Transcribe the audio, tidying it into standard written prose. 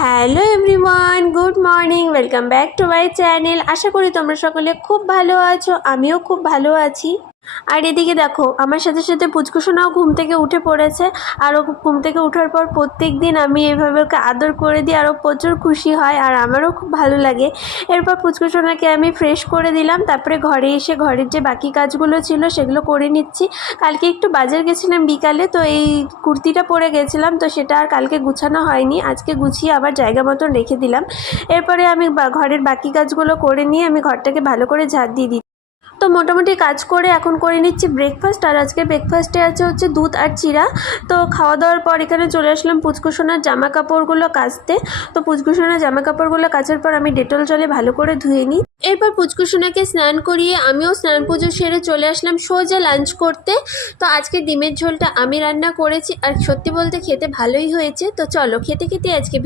Hello everyone, good morning, welcome back to my channel. আশা করি তোমরা সকলে খুব ভালো আছো, আমিও খুব ভালো আছি। আর এদিকে দেখো, আমার সাথে সাথে পুচকুসোনাও ঘুম থেকে উঠে পড়েছে। আর ও ঘুম থেকে ওঠার পর প্রত্যেক দিন আমি এভাবে ওকে আদর করে দিই, আর ও প্রচুর খুশি হয়, আর আমারও খুব ভালো লাগে। এরপর পুচকুসোনাকে আমি ফ্রেশ করে দিলাম, তারপরে ঘরে এসে ঘরের যে বাকি কাজগুলো ছিল সেগুলো করে নিচ্ছি। কালকে একটু বাজার গেছিলাম বিকালে, তো এই কুর্তিটা পরে গেছিলাম, তো সেটা আর কালকে গুছানো হয়নি, আজকে গুছিয়ে আবার জায়গা মতন রেখে দিলাম। এরপরে আমি ঘরের বাকি কাজগুলো করে নিয়ে আমি ঘরটাকে ভালো করে ঝাড় দিয়ে দিই। তো মোটামুটি কাজ করে এখন করে নিচ্ছি ব্রেকফাস্ট। আর আজকে ব্রেকফাস্টে আছে হচ্ছে দুধ আর চিরা। তো খাওয়া দাওয়ার পর এখানে চলে আসলাম পুচকুসোনার জামা কাপড়গুলো কাচতে। তো পুচকুসোনার জামা কাপড়গুলো কাচার পর আমি ডেটল জলে ভালো করে ধুয়ে নিই। এরপর পুচকুসোনাকে স্নান করিয়ে আমিও স্নান পুজো সেরে চলে আসলাম সোজা লাঞ্চ করতে। তো আজকে ডিমের ঝোলটা আমি রান্না করেছি, আর সত্যি বলতে খেতে ভালোই হয়েছে। তো চলো খেতে খেতে আজকে